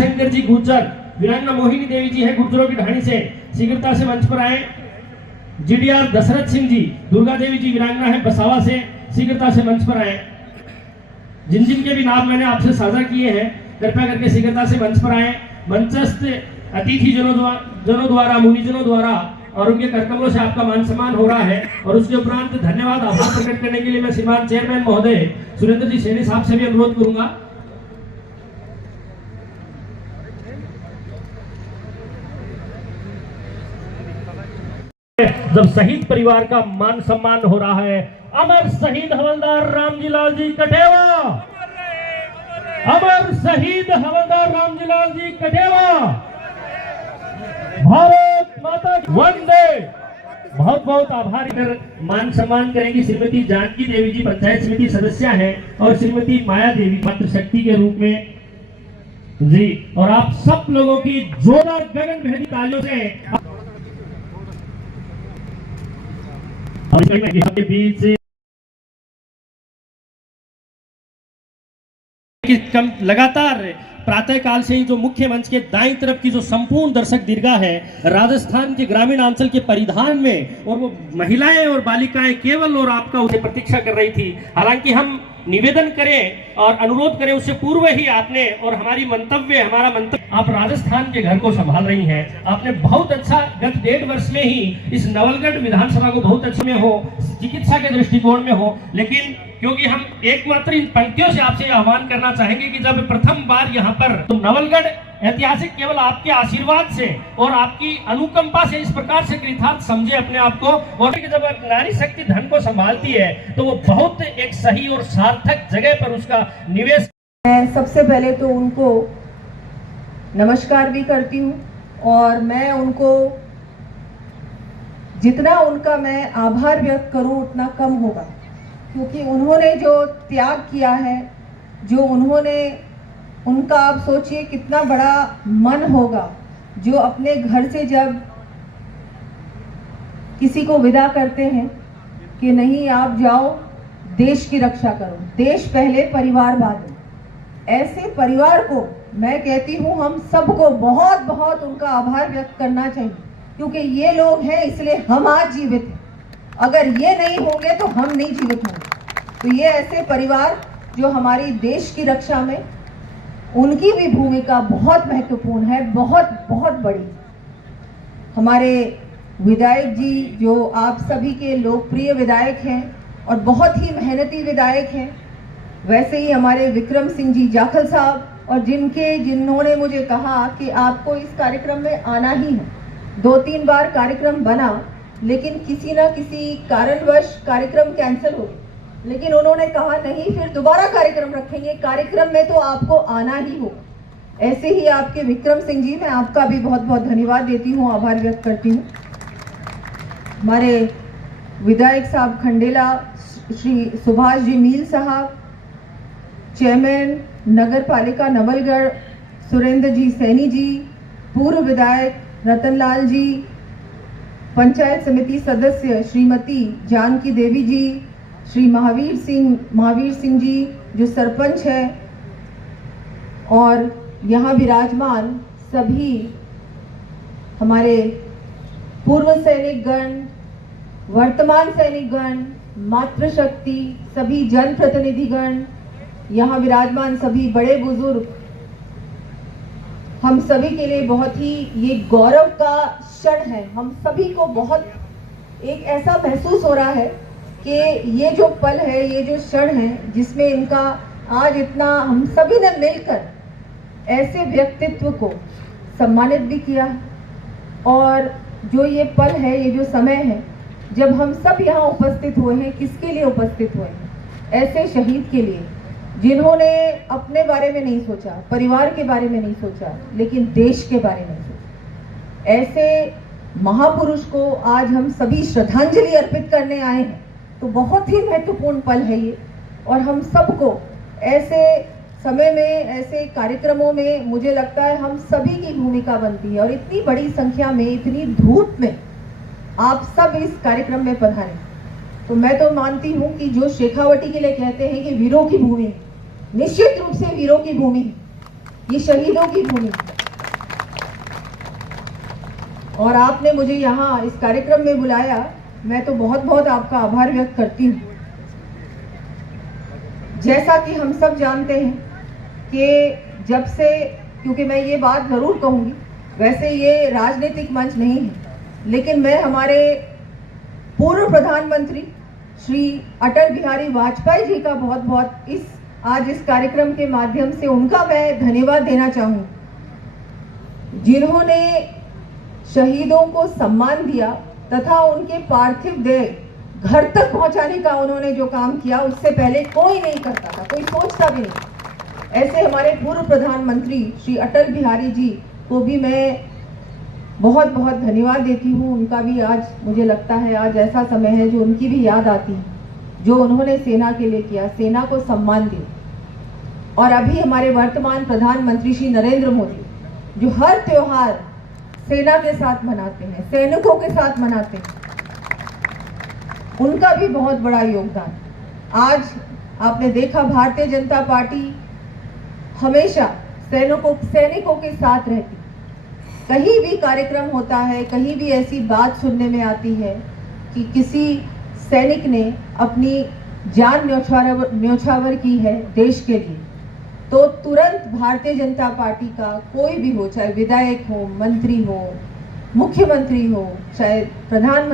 शंकर जी गुर्जर, वीरांगना मोहिनी देवी जी है गुर्जरों की ढाणी से, शीघ्रता से मंच पर आए। जीडीआर दशरथ सिंह जी, दुर्गा देवी जी वीरांगना है बसावा से, शीघ्रता से मंच पर आए। जिन जिन के भी नाम मैंने आपसे साझा किए हैं, कृपया करके शीघ्रता से मंच पर आए। मंचस्थ अतिथि जनों द्वारा, मुनिजनों द्वारा और उनके करकमलों से आपका मान सम्मान हो रहा है। और उसके उपरांत धन्यवाद आभार प्रकट करने के लिए मैं श्रीमान चेयरमैन महोदय सुरेंद्र जी सैनी साहब से भी अनुरोध करूंगा। जब शहीद परिवार का मान सम्मान हो रहा है, अमर शहीद हवलदार रामजीलाल जी कठेवा, अमर शहीद हवलदार रामजीलाल जी कठेवा, भारत माता की वंदे। बहुत बहुत आभार। मान सम्मान करेंगी श्रीमती जानकी देवी जी, पंचायत समिति सदस्य हैं, और श्रीमती माया देवी मातृशक्ति के रूप में जी। और आप सब लोगों की जोरदार गगनभेदी तालियों से के बीच से लगातार प्रातः काल से ही जो मुख्य मंच के दाईं तरफ की जो संपूर्ण दर्शक दीर्घा है, राजस्थान के ग्रामीण अंचल के परिधान में, और वो महिलाएं और बालिकाएं केवल और आपका उसे प्रतीक्षा कर रही थी। हालांकि हम निवेदन करें और अनुरोध करें उससे पूर्व ही आपने, और हमारा मंतव्य, आप राजस्थान के घर को संभाल रही हैं। आपने बहुत अच्छा गत 1.5 वर्ष में ही इस नवलगढ़ विधानसभा को बहुत अच्छे में हो, चिकित्सा के दृष्टिकोण में हो, लेकिन क्योंकि हम एकमात्र इन पंक्तियों से आपसे आह्वान करना चाहेंगे कि जब प्रथम बार यहाँ पर तो नवलगढ़ ऐतिहासिक केवल आपके आशीर्वाद से और आपकी अनुकंपा से इस प्रकार से कृतार्थ समझे अपने आप को। और जब नारी शक्ति धन को संभालती है तो वो बहुत एक सही और सार्थक जगह पर उसका निवेश। मैं सबसे पहले तो उनको नमस्कार भी करती हूँ, और मैं उनको जितना उनका मैं आभार व्यक्त करूँ उतना कम होगा, क्योंकि उन्होंने जो त्याग किया है, जो उनका आप सोचिए कितना बड़ा मन होगा, जो अपने घर से जब किसी को विदा करते हैं कि नहीं आप जाओ देश की रक्षा करो, देश पहले परिवार बाद। ऐसे परिवार को मैं कहती हूँ हम सबको बहुत बहुत उनका आभार व्यक्त करना चाहिए, क्योंकि ये लोग हैं इसलिए हम आज जीवित हैं। अगर ये नहीं होंगे तो हम नहीं जीवित होंगे। तो ये ऐसे परिवार जो हमारी देश की रक्षा में, उनकी भी भूमिका बहुत महत्वपूर्ण है, बहुत बहुत बड़ी। हमारे विधायक जी जो आप सभी के लोकप्रिय विधायक हैं और बहुत ही मेहनती विधायक हैं, वैसे ही हमारे विक्रम सिंह जी जाखल साहब, और जिन्होंने मुझे कहा कि आपको इस कार्यक्रम में आना ही है। 2-3 बार कार्यक्रम बना, लेकिन किसी ना किसी कारणवश कार्यक्रम कैंसिल हो गया, लेकिन उन्होंने कहा नहीं फिर दोबारा कार्यक्रम रखेंगे, कार्यक्रम में तो आपको आना ही होगा। ऐसे ही आपके विक्रम सिंह जी, मैं आपका भी बहुत बहुत धन्यवाद देती हूँ, आभार व्यक्त करती हूँ। हमारे विधायक साहब खंडेला, श्री सुभाष जी मील साहब, चेयरमैन नगर पालिका नवलगढ़ सुरेंद्र जी सैनी जी, पूर्व विधायक रतनलाल जी, पंचायत समिति सदस्य श्रीमती जानकी देवी जी, श्री महावीर सिंह जी जो सरपंच है, और यहाँ विराजमान सभी हमारे पूर्व सैनिकगण, वर्तमान सैनिकगण, मातृशक्ति, सभी जनप्रतिनिधिगण, यहाँ विराजमान सभी बड़े बुजुर्ग, हम सभी के लिए बहुत ही ये गौरव का क्षण है। हम सभी को बहुत एक ऐसा महसूस हो रहा है कि ये जो पल है, ये जो क्षण है, जिसमें इनका आज इतना हम सभी ने मिलकर ऐसे व्यक्तित्व को सम्मानित भी किया, और जो ये पल है, ये जो समय है जब हम सब यहाँ उपस्थित हुए हैं, किसके लिए उपस्थित हुए हैं? ऐसे शहीद के लिए जिन्होंने अपने बारे में नहीं सोचा, परिवार के बारे में नहीं सोचा, लेकिन देश के बारे में सोचा। ऐसे महापुरुष को आज हम सभी श्रद्धांजलि अर्पित करने आए हैं, तो बहुत ही महत्वपूर्ण पल है ये। और हम सबको ऐसे समय में, ऐसे कार्यक्रमों में, मुझे लगता है हम सभी की भूमिका बनती है। और इतनी बड़ी संख्या में, इतनी धूप में आप सब इस कार्यक्रम में पधारे, तो मैं तो मानती हूँ कि जो शेखावटी के लिए कहते हैं कि वीरों की भूमि, निश्चित रूप से वीरों की भूमि, ये शहीदों की भूमि है। और आपने मुझे यहाँ इस कार्यक्रम में बुलाया, मैं तो बहुत बहुत आपका आभार व्यक्त करती हूँ। जैसा कि हम सब जानते हैं कि जब से, क्योंकि मैं ये बात ज़रूर कहूँगी, वैसे ये राजनीतिक मंच नहीं है, लेकिन मैं हमारे पूर्व प्रधानमंत्री श्री अटल बिहारी वाजपेयी जी का बहुत बहुत आज इस कार्यक्रम के माध्यम से उनका मैं धन्यवाद देना चाहूँ, जिन्होंने शहीदों को सम्मान दिया तथा उनके पार्थिव देह घर तक पहुंचाने का उन्होंने जो काम किया, उससे पहले कोई नहीं करता था, कोई सोचता भी नहीं। ऐसे हमारे पूर्व प्रधानमंत्री श्री अटल बिहारी जी को भी मैं बहुत बहुत धन्यवाद देती हूँ। उनका भी आज मुझे लगता है आज ऐसा समय है जो उनकी भी याद आती है, जो उन्होंने सेना के लिए किया, सेना को सम्मान दिया। और अभी हमारे वर्तमान प्रधानमंत्री श्री नरेंद्र मोदी जो हर त्योहार सेना के साथ मनाते हैं, सैनिकों के साथ मनाते हैं, उनका भी बहुत बड़ा योगदान। आज आपने देखा भारतीय जनता पार्टी हमेशा सैनिकों के साथ रहती। कहीं भी कार्यक्रम होता है, कहीं भी ऐसी बात सुनने में आती है कि किसी सैनिक ने अपनी जान न्यौछावर की है देश के लिए, तो तुरंत भारतीय जनता पार्टी का कोई भी हो, चाहे विधायक हो, मंत्री हो, मुख्यमंत्री हो, चाहे प्रधानमंत्री